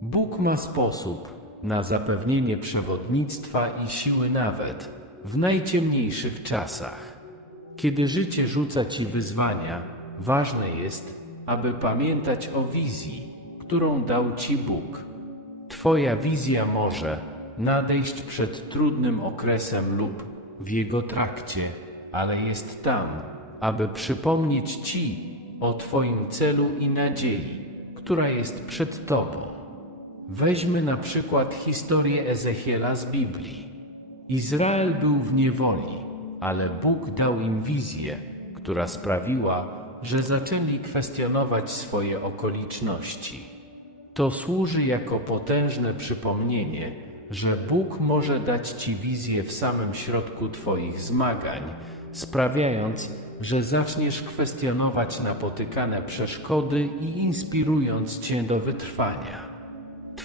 Bóg ma sposób na zapewnienie przewodnictwa i siły nawet w najciemniejszych czasach. Kiedy życie rzuca ci wyzwania, ważne jest, aby pamiętać o wizji, którą dał ci Bóg. Twoja wizja może nadejść przed trudnym okresem lub w jego trakcie, ale jest tam, aby przypomnieć ci o Twoim celu i nadziei, która jest przed Tobą. Weźmy na przykład historię Ezechiela z Biblii. Izrael był w niewoli, ale Bóg dał im wizję, która sprawiła, że zaczęli kwestionować swoje okoliczności. To służy jako potężne przypomnienie, że Bóg może dać Ci wizję w samym środku Twoich zmagań, sprawiając, że zaczniesz kwestionować napotykane przeszkody i inspirując Cię do wytrwania.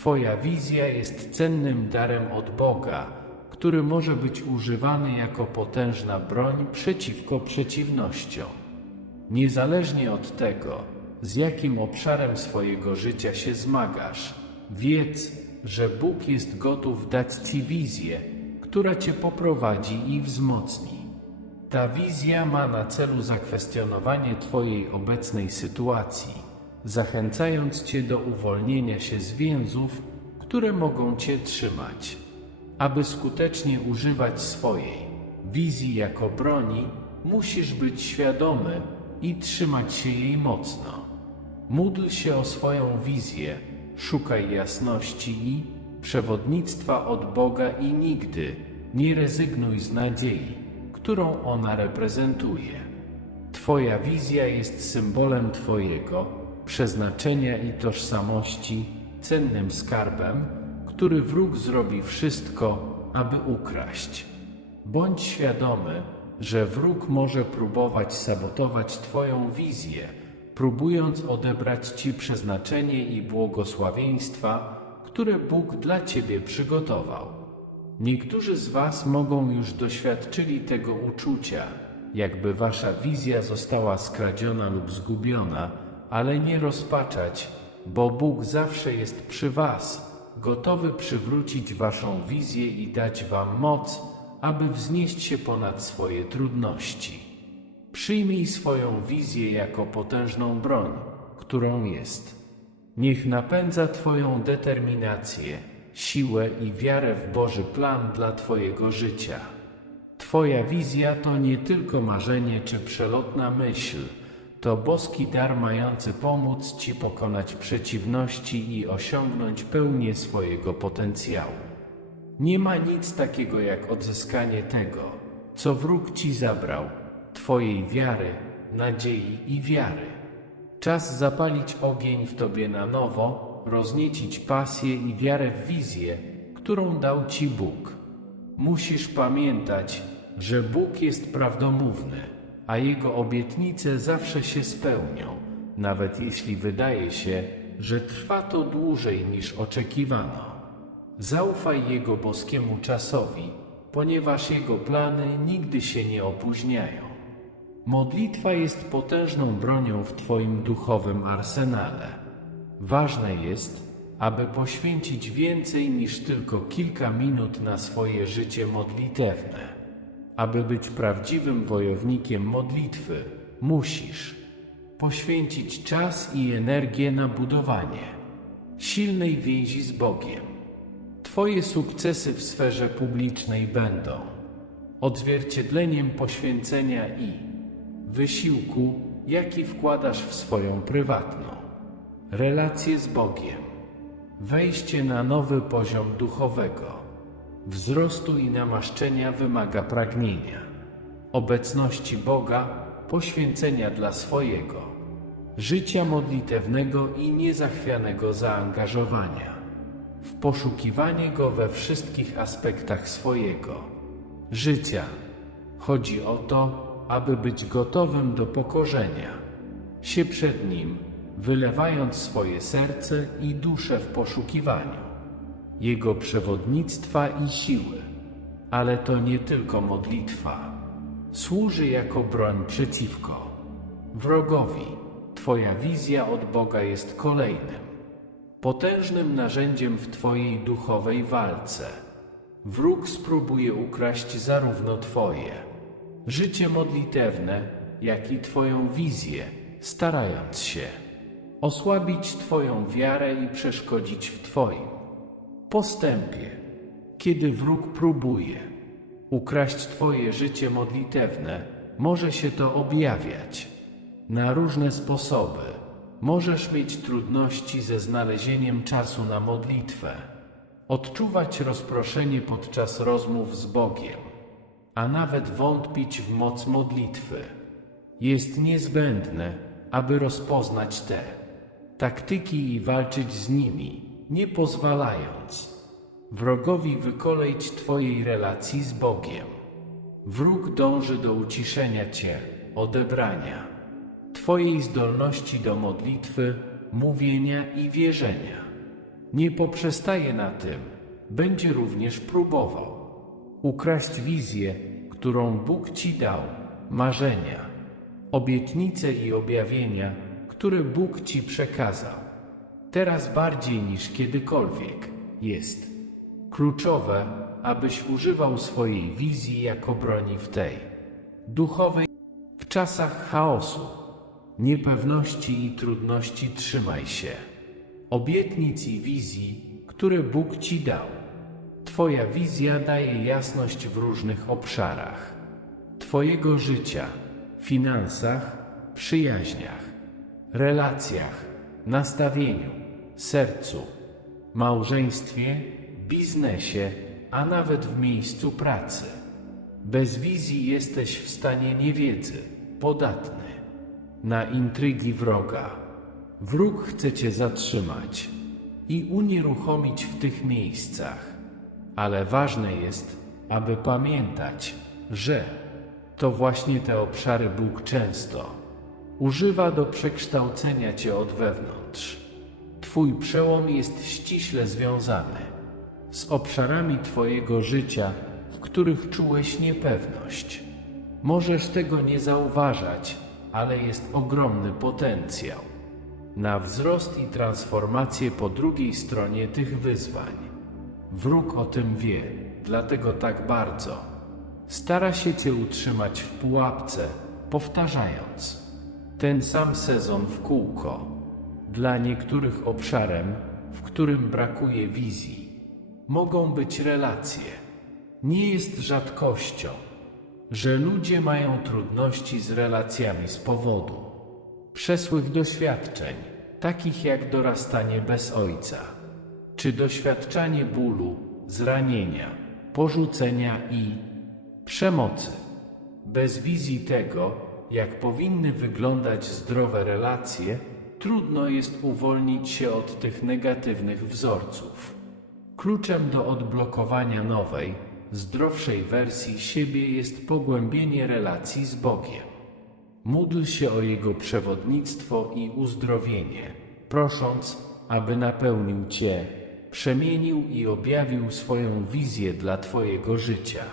Twoja wizja jest cennym darem od Boga, który może być używany jako potężna broń przeciwko przeciwnościom. Niezależnie od tego, z jakim obszarem swojego życia się zmagasz, wiedz, że Bóg jest gotów dać Ci wizję, która Cię poprowadzi i wzmocni. Ta wizja ma na celu zakwestionowanie Twojej obecnej sytuacji, zachęcając Cię do uwolnienia się z więzów, które mogą Cię trzymać. Aby skutecznie używać swojej wizji jako broni, musisz być świadomy i trzymać się jej mocno. Módl się o swoją wizję, szukaj jasności i przewodnictwa od Boga i nigdy nie rezygnuj z nadziei, którą ona reprezentuje. Twoja wizja jest symbolem Twojego przeznaczenia i tożsamości, cennym skarbem, który wróg zrobi wszystko, aby ukraść. Bądź świadomy, że wróg może próbować sabotować Twoją wizję, próbując odebrać Ci przeznaczenie i błogosławieństwa, które Bóg dla Ciebie przygotował. Niektórzy z Was mogą już doświadczyli tego uczucia, jakby Wasza wizja została skradziona lub zgubiona, ale nie rozpaczać, bo Bóg zawsze jest przy Was, gotowy przywrócić Waszą wizję i dać Wam moc, aby wznieść się ponad swoje trudności. Przyjmij swoją wizję jako potężną broń, którą jest. Niech napędza Twoją determinację, siłę i wiarę w Boży plan dla Twojego życia. Twoja wizja to nie tylko marzenie czy przelotna myśl, to boski dar mający pomóc Ci pokonać przeciwności i osiągnąć pełnię swojego potencjału. Nie ma nic takiego jak odzyskanie tego, co wróg Ci zabrał, Twojej wiary, nadziei i wiary. Czas zapalić ogień w Tobie na nowo, rozniecić pasję i wiarę w wizję, którą dał Ci Bóg. Musisz pamiętać, że Bóg jest prawdomówny, a Jego obietnice zawsze się spełnią, nawet jeśli wydaje się, że trwa to dłużej niż oczekiwano. Zaufaj Jego boskiemu czasowi, ponieważ Jego plany nigdy się nie opóźniają. Modlitwa jest potężną bronią w Twoim duchowym arsenale. Ważne jest, aby poświęcić więcej niż tylko kilka minut na swoje życie modlitewne. Aby być prawdziwym wojownikiem modlitwy, musisz poświęcić czas i energię na budowanie silnej więzi z Bogiem. Twoje sukcesy w sferze publicznej będą odzwierciedleniem poświęcenia i wysiłku, jaki wkładasz w swoją prywatną relację z Bogiem. Wejście na nowy poziom duchowego, wzrostu i namaszczenia wymaga pragnienia, obecności Boga, poświęcenia dla swojego, życia modlitewnego i niezachwianego zaangażowania, w poszukiwanie Go we wszystkich aspektach swojego życia. Chodzi o to, aby być gotowym do pokorzenia się przed Nim, wylewając swoje serce i duszę w poszukiwaniu Jego przewodnictwa i siły. Ale to nie tylko modlitwa. Służy jako broń przeciwko wrogowi. Twoja wizja od Boga jest kolejnym potężnym narzędziem w Twojej duchowej walce. Wróg spróbuje ukraść zarówno Twoje życie modlitewne, jak i Twoją wizję, starając się osłabić Twoją wiarę i przeszkodzić w Twoim postępie. Kiedy wróg próbuje ukraść Twoje życie modlitewne, może się to objawiać na różne sposoby. Możesz mieć trudności ze znalezieniem czasu na modlitwę, odczuwać rozproszenie podczas rozmów z Bogiem, a nawet wątpić w moc modlitwy. Jest niezbędne, aby rozpoznać te taktyki i walczyć z nimi, nie pozwalając wrogowi wykoleić Twojej relacji z Bogiem. Wróg dąży do uciszenia Cię, odebrania Twojej zdolności do modlitwy, mówienia i wierzenia. Nie poprzestaje na tym, będzie również próbował ukraść wizję, którą Bóg Ci dał, marzenia, obietnice i objawienia, które Bóg Ci przekazał. Teraz bardziej niż kiedykolwiek jest kluczowe, abyś używał swojej wizji jako broni w tej duchowej. W czasach chaosu, niepewności i trudności trzymaj się. Obietnic i wizji, które Bóg Ci dał. Twoja wizja daje jasność w różnych obszarach. Twojego życia, finansach, przyjaźniach, relacjach, nastawieniu, sercu, małżeństwie, biznesie, a nawet w miejscu pracy. Bez wizji jesteś w stanie niewiedzy, podatny na intrygi wroga. Wróg chce cię zatrzymać i unieruchomić w tych miejscach, ale ważne jest, aby pamiętać, że to właśnie te obszary Bóg często używa do przekształcenia cię od wewnątrz. Twój przełom jest ściśle związany z obszarami Twojego życia, w których czułeś niepewność. Możesz tego nie zauważać, ale jest ogromny potencjał na wzrost i transformację po drugiej stronie tych wyzwań. Wróg o tym wie, dlatego tak bardzo stara się Cię utrzymać w pułapce, powtarzając ten sam sezon w kółko. Dla niektórych obszarem, w którym brakuje wizji, mogą być relacje. Nie jest rzadkością, że ludzie mają trudności z relacjami z powodu przesłych doświadczeń, takich jak dorastanie bez ojca, czy doświadczanie bólu, zranienia, porzucenia i przemocy. Bez wizji tego, jak powinny wyglądać zdrowe relacje, trudno jest uwolnić się od tych negatywnych wzorców. Kluczem do odblokowania nowej, zdrowszej wersji siebie jest pogłębienie relacji z Bogiem. Módl się o Jego przewodnictwo i uzdrowienie, prosząc, aby napełnił Cię, przemienił i objawił swoją wizję dla Twojego życia.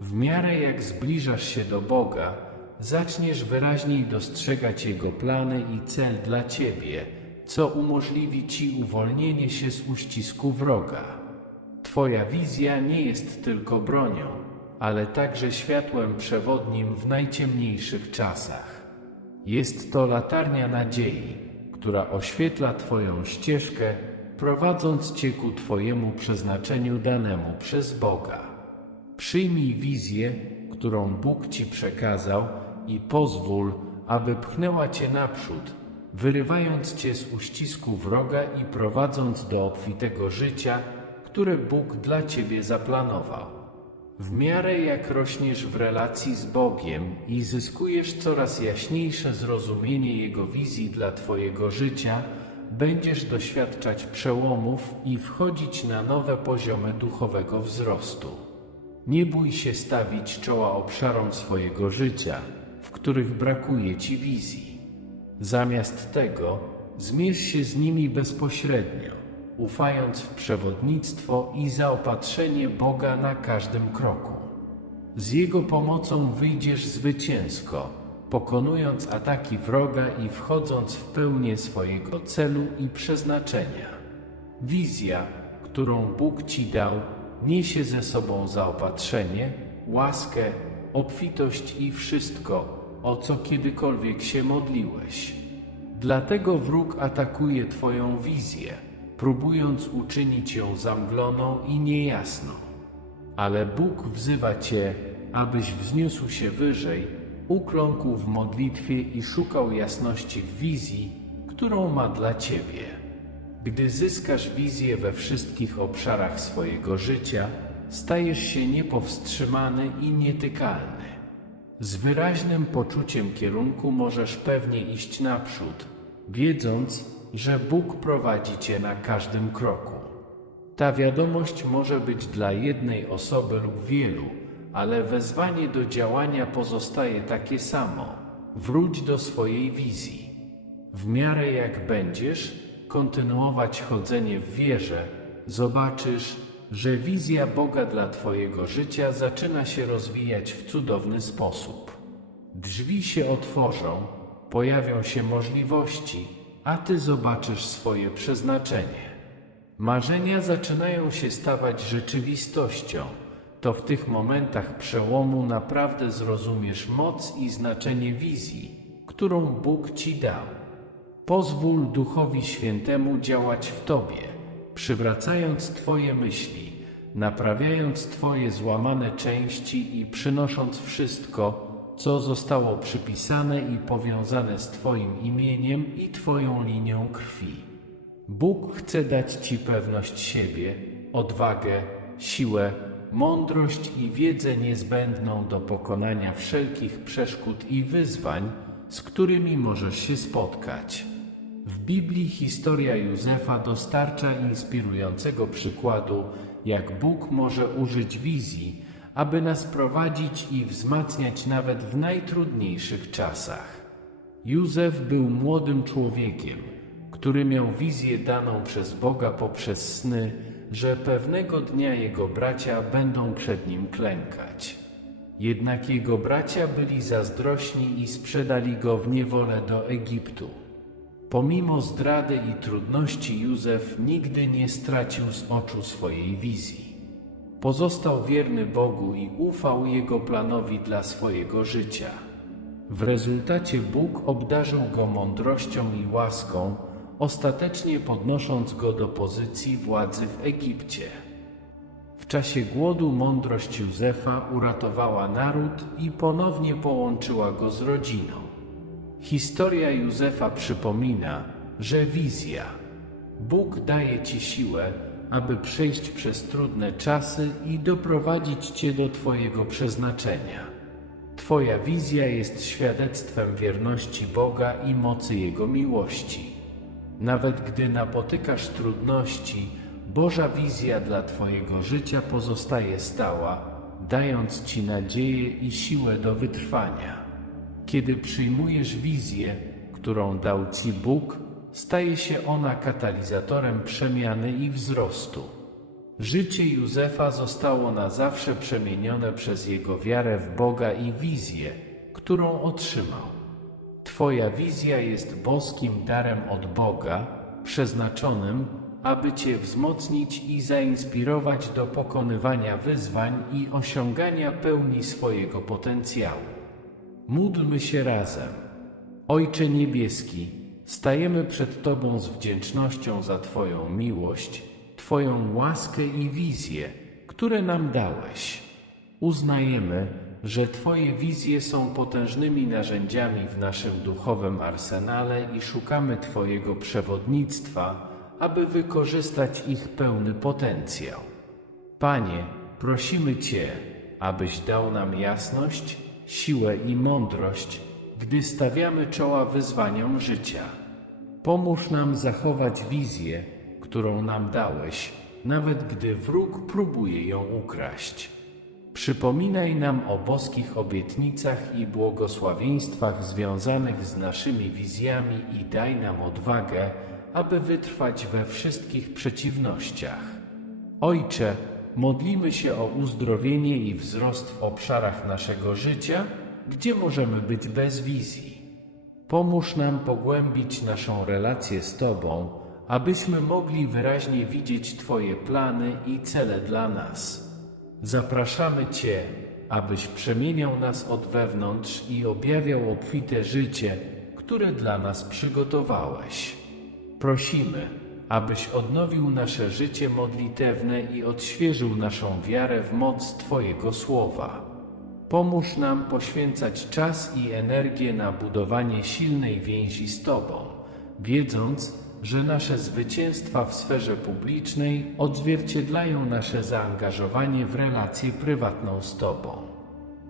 W miarę jak zbliżasz się do Boga, zaczniesz wyraźniej dostrzegać Jego plany i cel dla Ciebie, co umożliwi Ci uwolnienie się z uścisku wroga. Twoja wizja nie jest tylko bronią, ale także światłem przewodnim w najciemniejszych czasach. Jest to latarnia nadziei, która oświetla Twoją ścieżkę, prowadząc Cię ku Twojemu przeznaczeniu danemu przez Boga. Przyjmij wizję, którą Bóg Ci przekazał i pozwól, aby pchnęła Cię naprzód, wyrywając Cię z uścisku wroga i prowadząc do obfitego życia, które Bóg dla Ciebie zaplanował. W miarę jak rośniesz w relacji z Bogiem i zyskujesz coraz jaśniejsze zrozumienie Jego wizji dla Twojego życia, będziesz doświadczać przełomów i wchodzić na nowe poziomy duchowego wzrostu. Nie bój się stawić czoła obszarom swojego życia, w których brakuje Ci wizji. Zamiast tego zmierz się z nimi bezpośrednio, ufając w przewodnictwo i zaopatrzenie Boga na każdym kroku. Z Jego pomocą wyjdziesz zwycięsko, pokonując ataki wroga i wchodząc w pełnię swojego celu i przeznaczenia. Wizja, którą Bóg ci dał, niesie ze sobą zaopatrzenie, łaskę, obfitość i wszystko, o co kiedykolwiek się modliłeś. Dlatego wróg atakuje Twoją wizję, próbując uczynić ją zamgloną i niejasną. Ale Bóg wzywa Cię, abyś wzniósł się wyżej, ukląkł w modlitwie i szukał jasności w wizji, którą ma dla Ciebie. Gdy zyskasz wizję we wszystkich obszarach swojego życia, stajesz się niepowstrzymany i nietykalny. Z wyraźnym poczuciem kierunku możesz pewnie iść naprzód, wiedząc, że Bóg prowadzi Cię na każdym kroku. Ta wiadomość może być dla jednej osoby lub wielu, ale wezwanie do działania pozostaje takie samo. Wróć do swojej wizji. W miarę jak będziesz kontynuować chodzenie w wierze, zobaczysz, że wizja Boga dla Twojego życia zaczyna się rozwijać w cudowny sposób. Drzwi się otworzą, pojawią się możliwości, a Ty zobaczysz swoje przeznaczenie. Marzenia zaczynają się stawać rzeczywistością. To w tych momentach przełomu naprawdę zrozumiesz moc i znaczenie wizji, którą Bóg Ci dał. Pozwól Duchowi Świętemu działać w Tobie, przywracając Twoje myśli, naprawiając Twoje złamane części i przynosząc wszystko, co zostało przypisane i powiązane z Twoim imieniem i Twoją linią krwi. Bóg chce dać Ci pewność siebie, odwagę, siłę, mądrość i wiedzę niezbędną do pokonania wszelkich przeszkód i wyzwań, z którymi możesz się spotkać. W Biblii historia Józefa dostarcza inspirującego przykładu, jak Bóg może użyć wizji, aby nas prowadzić i wzmacniać nawet w najtrudniejszych czasach. Józef był młodym człowiekiem, który miał wizję daną przez Boga poprzez sny, że pewnego dnia jego bracia będą przed nim klękać. Jednak jego bracia byli zazdrośni i sprzedali go w niewolę do Egiptu. Pomimo zdrady i trudności Józef nigdy nie stracił z oczu swojej wizji. Pozostał wierny Bogu i ufał Jego planowi dla swojego życia. W rezultacie Bóg obdarzył go mądrością i łaską, ostatecznie podnosząc go do pozycji władzy w Egipcie. W czasie głodu mądrość Józefa uratowała naród i ponownie połączyła go z rodziną. Historia Józefa przypomina, że wizja. Bóg daje ci siłę, aby przejść przez trudne czasy i doprowadzić cię do Twojego przeznaczenia. Twoja wizja jest świadectwem wierności Boga i mocy Jego miłości. Nawet gdy napotykasz trudności, Boża wizja dla Twojego życia pozostaje stała, dając Ci nadzieję i siłę do wytrwania. Kiedy przyjmujesz wizję, którą dał Ci Bóg, staje się ona katalizatorem przemiany i wzrostu. Życie Józefa zostało na zawsze przemienione przez jego wiarę w Boga i wizję, którą otrzymał. Twoja wizja jest boskim darem od Boga, przeznaczonym, aby Cię wzmocnić i zainspirować do pokonywania wyzwań i osiągania pełni swojego potencjału. Módlmy się razem. Ojcze Niebieski, stajemy przed Tobą z wdzięcznością za Twoją miłość, Twoją łaskę i wizję, które nam dałeś. Uznajemy, że Twoje wizje są potężnymi narzędziami w naszym duchowym arsenale i szukamy Twojego przewodnictwa, aby wykorzystać ich pełny potencjał. Panie, prosimy Cię, abyś dał nam jasność, siłę i mądrość, gdy stawiamy czoła wyzwaniom życia. Pomóż nam zachować wizję, którą nam dałeś, nawet gdy wróg próbuje ją ukraść. Przypominaj nam o boskich obietnicach i błogosławieństwach związanych z naszymi wizjami i daj nam odwagę, aby wytrwać we wszystkich przeciwnościach. Ojcze, modlimy się o uzdrowienie i wzrost w obszarach naszego życia, gdzie możemy być bez wizji. Pomóż nam pogłębić naszą relację z Tobą, abyśmy mogli wyraźnie widzieć Twoje plany i cele dla nas. Zapraszamy Cię, abyś przemieniał nas od wewnątrz i objawiał obfite życie, które dla nas przygotowałeś. Prosimy, abyś odnowił nasze życie modlitewne i odświeżył naszą wiarę w moc Twojego słowa. Pomóż nam poświęcać czas i energię na budowanie silnej więzi z Tobą, wiedząc, że nasze zwycięstwa w sferze publicznej odzwierciedlają nasze zaangażowanie w relację prywatną z Tobą.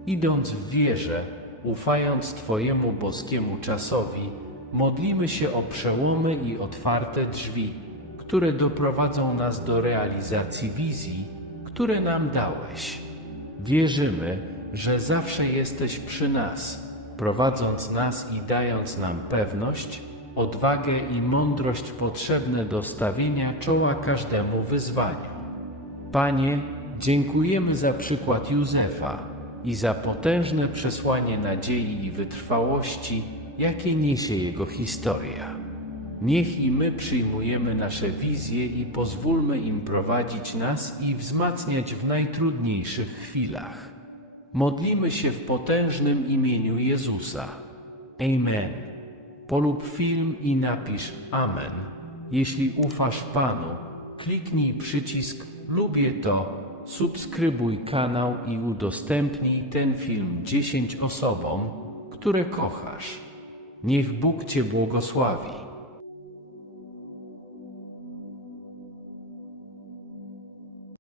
Idąc w wierze, ufając Twojemu boskiemu czasowi, modlimy się o przełomy i otwarte drzwi, które doprowadzą nas do realizacji wizji, które nam dałeś. Wierzymy, że zawsze jesteś przy nas, prowadząc nas i dając nam pewność, odwagę i mądrość potrzebne do stawienia czoła każdemu wyzwaniu. Panie, dziękujemy za przykład Józefa i za potężne przesłanie nadziei i wytrwałości, jakie niesie jego historia. Niech i my przyjmujemy nasze wizje i pozwólmy im prowadzić nas i wzmacniać w najtrudniejszych chwilach. Modlimy się w potężnym imieniu Jezusa. Amen. Polub film i napisz Amen. Jeśli ufasz Panu, kliknij przycisk Lubię to, subskrybuj kanał i udostępnij ten film 10 osobom, które kochasz. Niech Bóg Cię błogosławi.